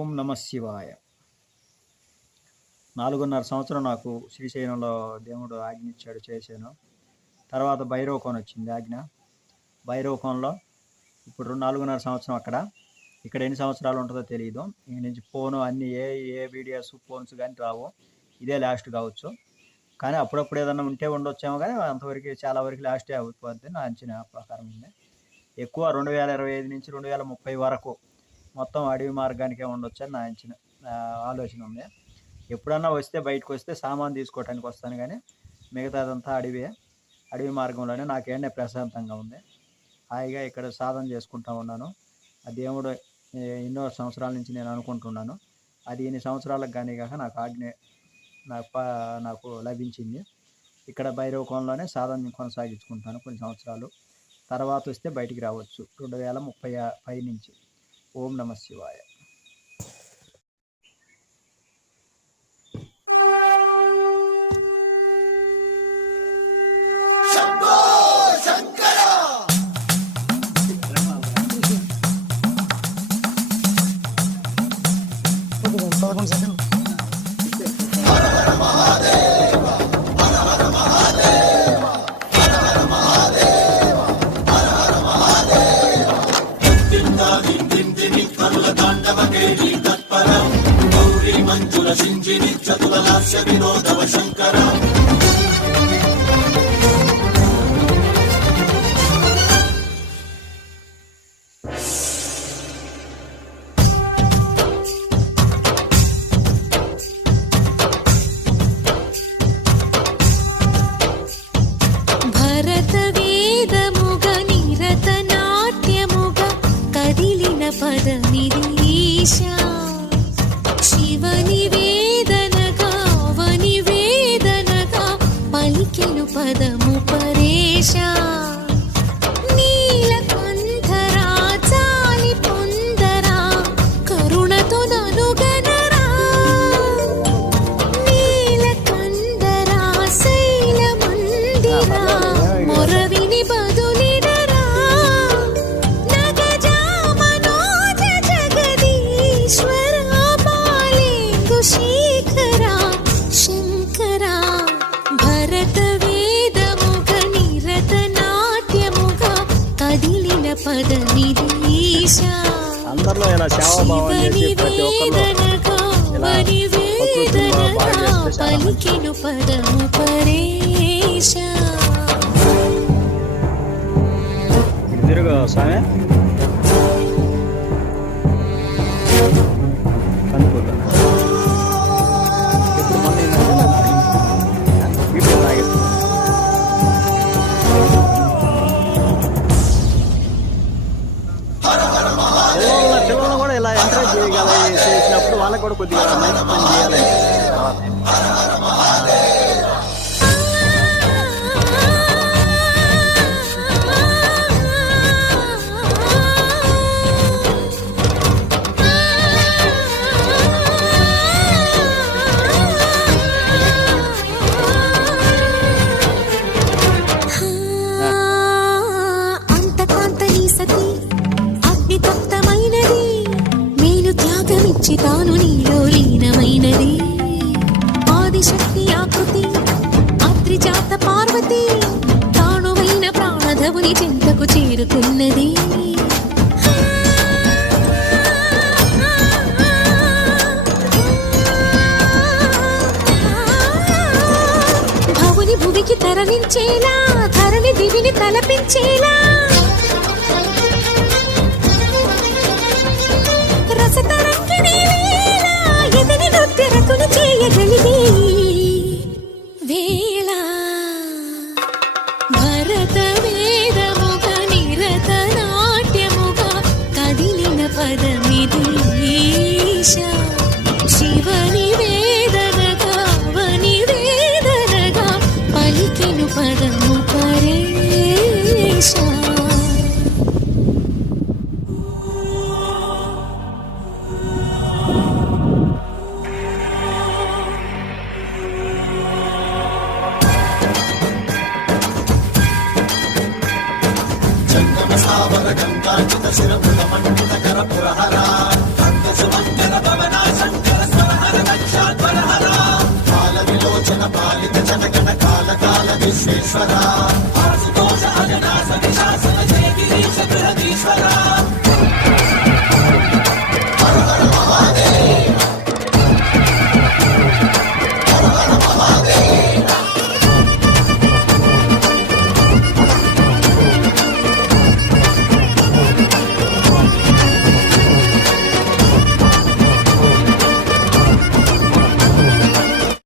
ఓం నమ శివాయ. 4.5 సంవత్సరం నాకు శ్రీశైలంలో దేవుడు ఆజ్ఞ ఇచ్చాడు, చేశాను. తర్వాత భైరవకోన వచ్చింది ఆజ్ఞ. భైరవకోనలో ఇప్పుడు 4.5 సంవత్సరం ఇక్కడ ఎన్ని సంవత్సరాలు ఉంటుందో తెలియదు. ఇంక నుంచి ఫోను అన్నీ ఏ వీడియోస్ ఫోన్స్ కానీ రావు. ఇదే లాస్ట్ కావచ్చు. కానీ అప్పుడప్పుడు ఏదన్నా ఉంటే ఉండొచ్చేమో, కానీ అంతవరకు చాలా వరకు లాస్టే అవుతుంది నా అంచనా ప్రకారం. ఉంది ఎక్కువ 2025 నుంచి 2030 వరకు మొత్తం అడవి మార్గానికే ఉండొచ్చని నా ఆలోచన ఉంది. ఎప్పుడన్నా వస్తే బయటకు వస్తే సామాన్ తీసుకోవడానికి వస్తాను, కానీ మిగతాదంతా అడవి మార్గంలోనే నాకేంటే ప్రశాంతంగా ఉంది. హాయిగా ఇక్కడ సాధన చేసుకుంటా ఉన్నాను. ఆ దేవుడు ఎన్నో సంవత్సరాల నుంచి నేను అనుకుంటున్నాను. అది ఎన్ని సంవత్సరాలకు కానీ కాక నాకు ఆజ్ఞ నాకు లభించింది. ఇక్కడ భైరవకోనలోనే సాధన కొనసాగించుకుంటాను కొన్ని సంవత్సరాలు. తర్వాత వస్తే బయటికి రావచ్చు 2030 నుంచి. ఓం నమ శివాయ. మంజుల సింజిని చతుల లాస్య వినోదవ శంకర భరత వేదముగ నిరత నాట్యముగ కదిలిన పదమిది ఈశా. శివని వేదనగా అవని వేదనగా పలికెను పదము పరేశా. నీలకంఠరా చాలి పొందరా కరుణతో ననుగనరా. నీలకంఠరా శైల మందిరా మొరవిని బదులినరా. నగజా మనోజ జగదీశ్వర శేఖరా శంకరా. భరత వేదముగ నిరత నాట్యముగ కదిలిన పదమిది ఈశా. అందరిలో ఇలా సేవాభావం చేసి ప్రతి వేదనగా వని వేదనగా పలికెను పదము పరేశా. తిరుగు స్వామి. పిల్లలను కూడా ఇలా ఎంకరేజ్ చేసినప్పుడు వాళ్ళకి కూడా కొద్దిగా మంచి పని చేయాలి. తాను నీలో లీనమైనది ఆదిశక్తి ఆకృతి అత్రిజాత పార్వతి తానువైన ప్రాణధవుని చింతకు చేరుకున్నది. భవుని భువికి తరలించేలా ధరణి దివిని తలపించేలా రసతరంగిణి ఎదిని నృత్యరతులు చేయగలిగే వేళ. భరత వేదముగ నిరత నాట్యముగ కదిలిన పదమిది ఈశా. శివని వేదనగా అవని వేదనగా పలికెను పదము పరేశా. గంగాచిత శిరముల మండిత కర పురహర జగదీశ్వర